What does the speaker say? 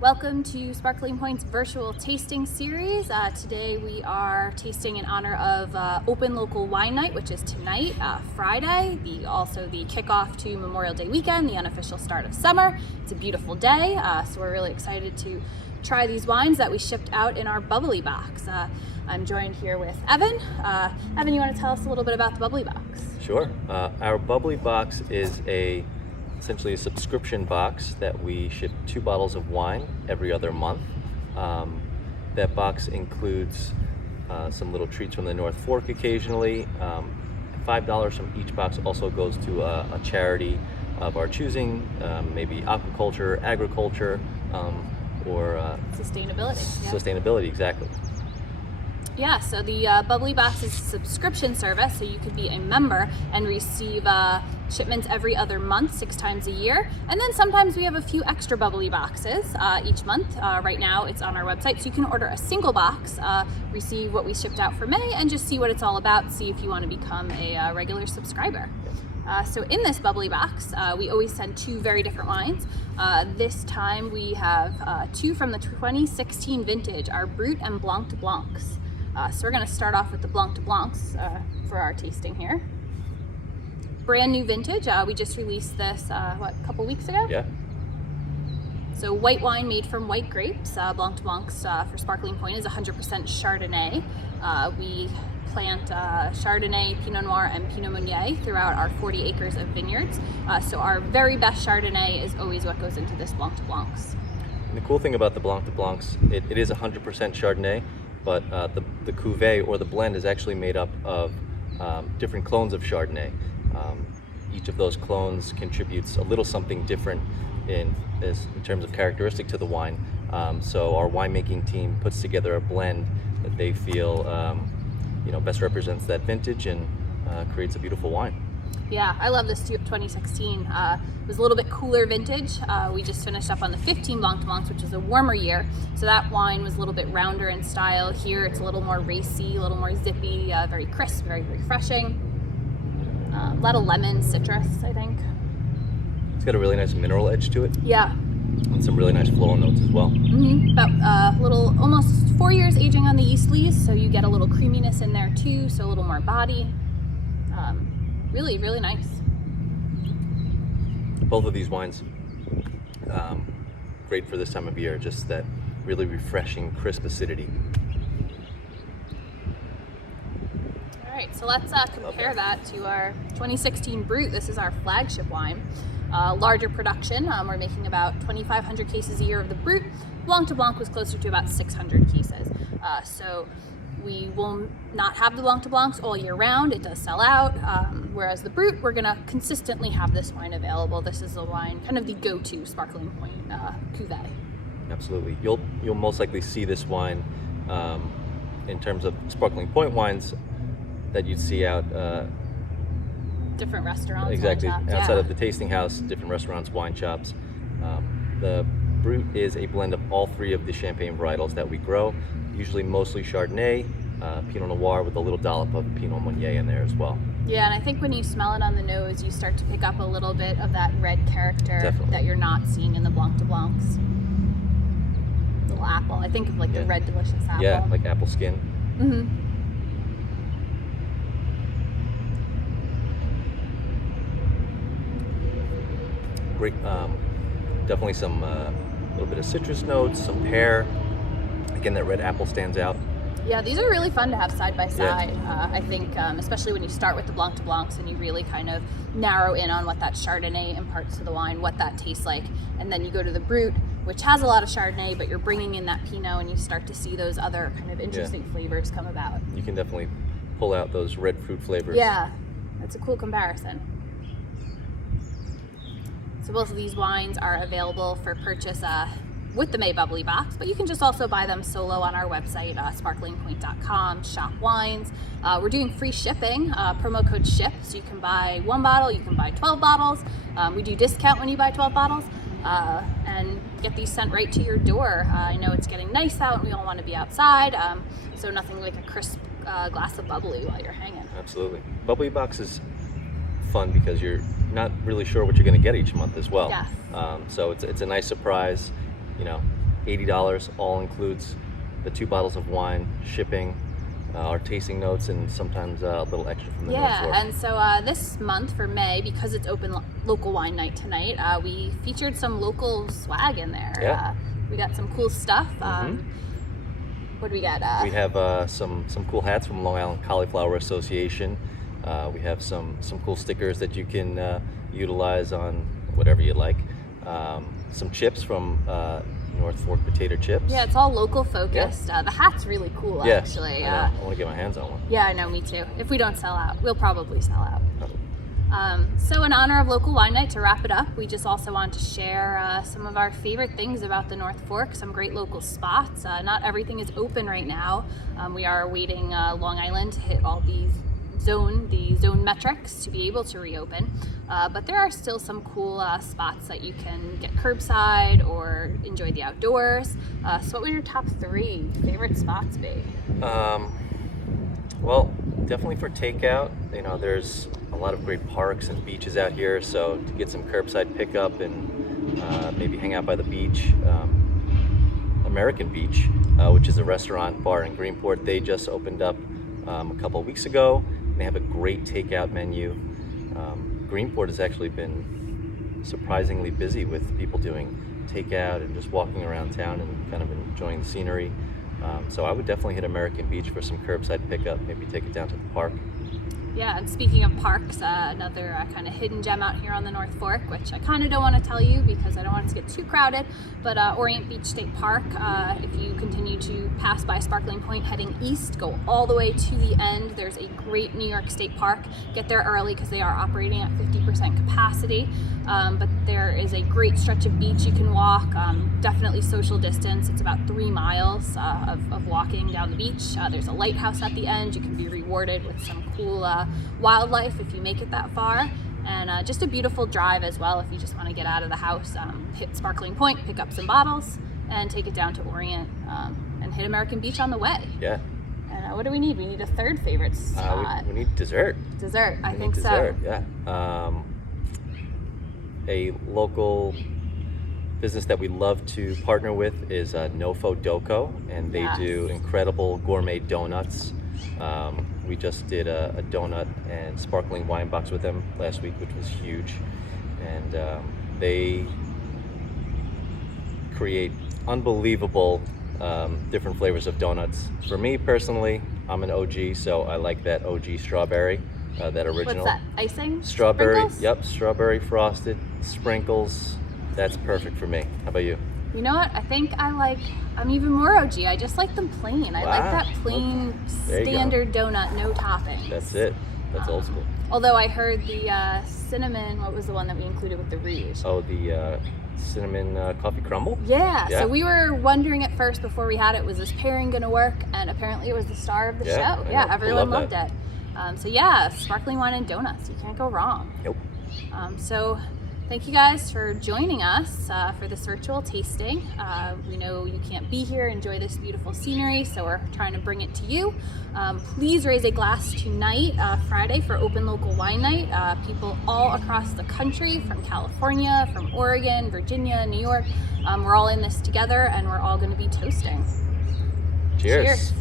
Welcome to Sparkling Pointe's virtual tasting series. Today we are tasting in honor of Open Local Wine Night, which is tonight, Friday, also the kickoff to Memorial Day weekend, the unofficial start of summer. It's a beautiful day, so we're really excited to try these wines that we shipped out in our Bubbly box. I'm joined here with Evan. Evan, you want to tell us a little bit about the Bubbly box? Sure. Our Bubbly box is essentially a subscription box that we ship 2 bottles of wine every other month. That box includes some little treats from the North Fork occasionally. $5 from each box also goes to a charity of our choosing, maybe aquaculture, agriculture, or sustainability. Sustainability, exactly. Yeah, so the Bubbly box is a subscription service, so you could be a member and receive shipments every other month, 6 times a year. And then sometimes we have a few extra Bubbly boxes each month. Right now it's on our website, so you can order a single box, receive what we shipped out for May, and just see what it's all about, see if you want to become a regular subscriber. So in this Bubbly box, we always send 2 very different wines. This time we have 2 from the 2016 vintage, our Brut and Blanc de Blancs. So we're going to start off with the Blanc de Blancs for our tasting here. Brand new vintage. We just released this, a couple weeks ago? Yeah. So white wine made from white grapes. Blanc de Blancs for Sparkling Pointe is 100% Chardonnay. We plant Chardonnay, Pinot Noir, and Pinot Meunier throughout our 40 acres of vineyards. So our very best Chardonnay is always what goes into this Blanc de Blancs. And the cool thing about the Blanc de Blancs, it is 100% Chardonnay, but the cuvee or the blend is actually made up of different clones of Chardonnay. Each of those clones contributes a little something different in terms of characteristic to the wine. So our winemaking team puts together a blend that they feel best represents that vintage and creates a beautiful wine. Yeah, I love this too. 2016 it was a little bit cooler vintage. We just finished up on the 15 Blanc de Blancs, which is a warmer year. So that wine was a little bit rounder in style. Here it's a little more racy, a little more zippy, very crisp, very refreshing. A lot of lemon, citrus, I think. It's got a really nice mineral edge to it. Yeah. And some really nice floral notes as well. Mm-hmm. About almost 4 years aging on the yeast lees, so you get a little creaminess in there too, so a little more body. Really, really nice. Both of these wines, great for this time of year, just that really refreshing, crisp acidity. All right, so let's compare that to our 2016 Brut. This is our flagship wine. Larger production. We're making about 2,500 cases a year of the Brut. Blanc de Blanc was closer to about 600 cases. So we will not have the Blanc de Blancs all year round. It does sell out. Whereas the Brut, we're going to consistently have this wine available. This is the wine, kind of the go-to Sparkling Pointe cuvee. Absolutely. You'll most likely see this wine in terms of Sparkling Pointe wines that you'd see out different restaurants. Exactly. Wine shops, outside of the tasting house, different restaurants, wine shops. The Brut is a blend of all 3 of the champagne varietals that we grow, usually mostly Chardonnay, Pinot Noir with a little dollop of Pinot Meunier in there as well. Yeah, and I think when you smell it on the nose, you start to pick up a little bit of that red character that you're not seeing in the Blanc de Blancs. Little apple. I think of the red delicious apple. Yeah, like apple skin. Mm-hmm. Great, definitely some little bit of citrus notes, some pear. Again, that red apple stands out. Yeah, these are really fun to have side by side. I think, especially when you start with the Blanc de Blancs and you really kind of narrow in on what that Chardonnay imparts to the wine, what that tastes like, and then you go to the Brut, which has a lot of Chardonnay, but you're bringing in that Pinot, and you start to see those other kind of interesting flavors come about. You can definitely pull out those red fruit flavors. Yeah, that's a cool comparison. So both of these wines are available for purchase with the May Bubbly box, but you can just also buy them solo on our website, sparklingpointe.com, shop wines. We're doing free shipping, promo code SHIP, so you can buy 1 bottle, you can buy 12 bottles. We do discount when you buy 12 bottles, and get these sent right to your door. I know it's getting nice out and we all want to be outside, so nothing like a crisp glass of bubbly while you're hanging. Absolutely. Bubbly box is fun because you're not really sure what you're going to get each month as well. Yes. So it's a nice surprise. You know, $80 all includes the 2 bottles of wine, shipping, our tasting notes, and sometimes a little extra from the North Fork. And so this month for May, because it's open local wine night tonight, we featured some local swag in there. Yeah. We got some cool stuff. What do we got? We have some cool hats from Long Island Cauliflower Association. We have some cool stickers that you can utilize on whatever you like. Some chips from North Fork Potato Chips. Yeah, it's all local focused. The hat's really cool, actually. I want to get my hands on one. Yeah, I know, me too. If we don't sell out, we'll probably sell out. So in honor of local wine night, to wrap it up, we just also want to share some of our favorite things about the North Fork, some great local spots. Not everything is open right now. We are awaiting Long Island to hit all the zone metrics to be able to reopen, but there are still some cool spots that you can get curbside or enjoy the outdoors. So what would your top 3 favorite spots be? Well, definitely for takeout, you know, there's a lot of great parks and beaches out here, so to get some curbside pickup and maybe hang out by the beach. American Beach, which is a restaurant bar in Greenport, they just opened up a couple of weeks ago. They have a great takeout menu. Greenport has actually been surprisingly busy with people doing takeout and just walking around town and kind of enjoying the scenery. So I would definitely hit American Beach for some curbside pickup, maybe take it down to the park. Yeah, and speaking of parks, another kind of hidden gem out here on the North Fork, which I kind of don't want to tell you because I don't want it to get too crowded, but Orient Beach State Park, if you continue to pass by Sparkling Pointe heading east, go all the way to the end. There's a great New York State Park. Get there early because they are operating at 50% capacity, but there is a great stretch of beach you can walk, definitely social distance. It's about 3 miles of walking down the beach. There's a lighthouse at the end. You can be rewarded with some cool wildlife if you make it that far, and just a beautiful drive as well if you just want to get out of the house. Hit Sparkling Pointe, pick up some bottles, and take it down to Orient, and hit American Beach on the way. Yeah. And what do we need? We need a third favorite spot. We need dessert. Dessert, I think dessert, so. Yeah. A local business that we love to partner with is Nofo Doco, and they do incredible gourmet donuts. We just did a donut and sparkling wine box with them last week, which was huge. And they create unbelievable different flavors of donuts. For me personally, I'm an OG, so I like that OG strawberry, that original. What's that, icing? Strawberry, Sprinkles? Yep, strawberry frosted, sprinkles. That's perfect for me. How about you? You know what? I think I'm even more OG. I just like them plain. I like that plain standard donut, no topping. That's it. That's old school. Although I heard the cinnamon, what was the one that we included with the rouge? Oh, the cinnamon coffee crumble? Yeah, so we were wondering at first before we had it, was this pairing going to work? And apparently it was the star of the show. Yeah, everyone loved it. So yeah, sparkling wine and donuts. You can't go wrong. Nope. So thank you guys for joining us for this virtual tasting. We know you can't be here, enjoy this beautiful scenery, so we're trying to bring it to you. Please raise a glass tonight, Friday, for Open Local Wine Night. People all across the country, from California, from Oregon, Virginia, New York, we're all in this together, and we're all going to be toasting. Cheers. Cheers.